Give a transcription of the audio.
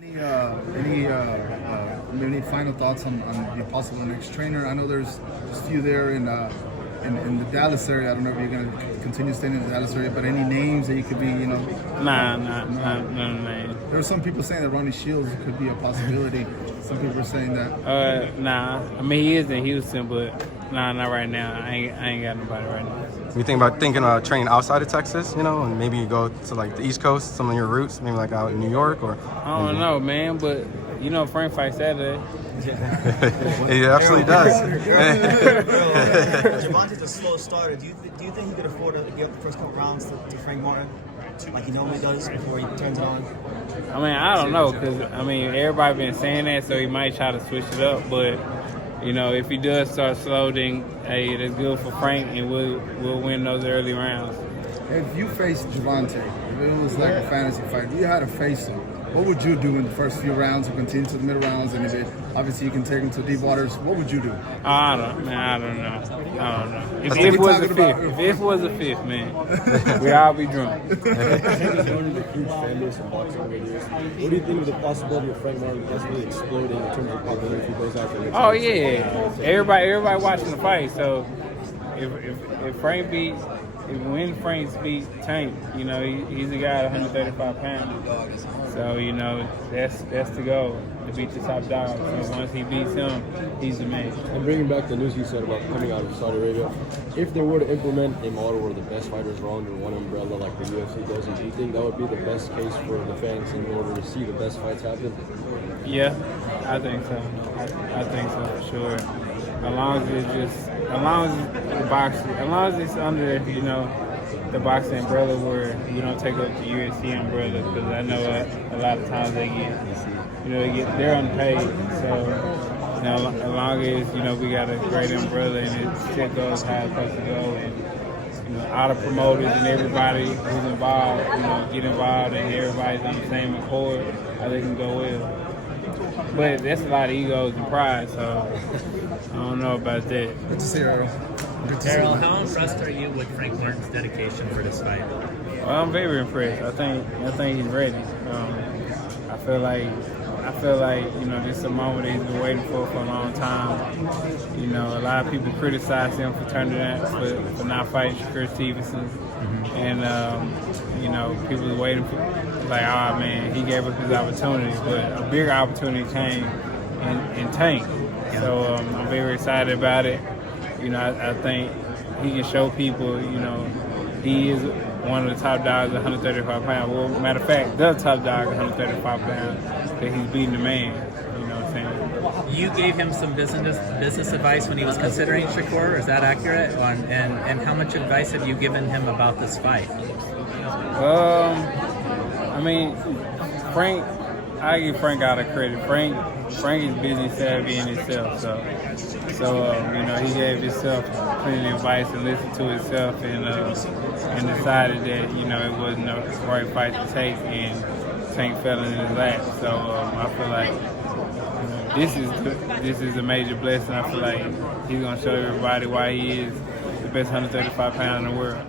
Any final thoughts on the possible next trainer? I know there's just a few there in the Dallas area. I don't know if you're going to continue staying in the Dallas area, but any names that you could be, Nah, no names. There are some people saying that Ronnie Shields could be a possibility. Some people are saying that. Nah. I mean, he is in Houston, but nah, not right now. I ain't got nobody right now. You think about training outside of Texas, and maybe you go to like the East Coast, some of your roots, maybe like out in New York or. I don't know, man, but Frank fights Saturday. He absolutely does. Gervonta's a slow starter. Do you think he could afford to give up the first couple rounds to Frank Martin, like he normally does before he turns it on? I mean, I don't know, because everybody been saying that, so he might try to switch it up. But if he does start slow, then hey, that's good for Frank, and we'll win those early rounds. If you faced Gervonta, if it was like a fantasy fight, if you had to face him, what would you do in the first few rounds and continue to the middle rounds? And obviously you can take him to deep waters, what would you do? I don't know. If it was a fifth, man, we'd all be drunk. What do you think of the possibility of Frank Martin possibly exploding in terms of popularity if he goes out there? Oh yeah, everybody watching the fight. So if when Frank beats Tank, he's a guy at 135 pounds. So, that's the goal, to beat the top dog. So once he beats him, he's the man. And bringing back the news you said about coming out of Saudi Arabia, if they were to implement a model where the best fighters are under one umbrella like the UFC does, do you think that would be the best case for the fans in order to see the best fights happen? Yeah, I think so. I think so for sure. As long as it's under, the boxing umbrella where you don't take up the UFC umbrella, because I know a lot of times they're unpaid. So, as long as, we got a great umbrella and it still goes how it's supposed to go, and, all the promoters and everybody who's involved, get involved and everybody's on the same accord, I think it can go well. But that's a lot of egos and pride, so I don't know about that. Good to see you, Errol. Errol, how impressed are you with Frank Martin's dedication for this fight? Well, I'm very impressed. I think he's ready. I feel like this is a moment that he's been waiting for a long time. A lot of people criticize him for turning down for not fighting Shakur Stevenson, and people are waiting for man, he gave up his opportunity, but a bigger opportunity came in Tank. So I'm very excited about it. I think he can show people, he is one of the top dogs at 135 pounds. Well, matter of fact, the top dog at 135 pounds, that he's beating the man. You know what I'm saying? You gave him some business advice when he was considering Shakur. Is that accurate? And how much advice have you given him about this fight? Frank, I give Frank out of credit. Frank is business savvy in himself, so he gave himself plenty of advice and listened to himself, and decided that it wasn't the right fight to take, and Tank fell in his lap. So I feel like this is a major blessing. I feel like he's gonna show everybody why he is the best 135 pounder in the world.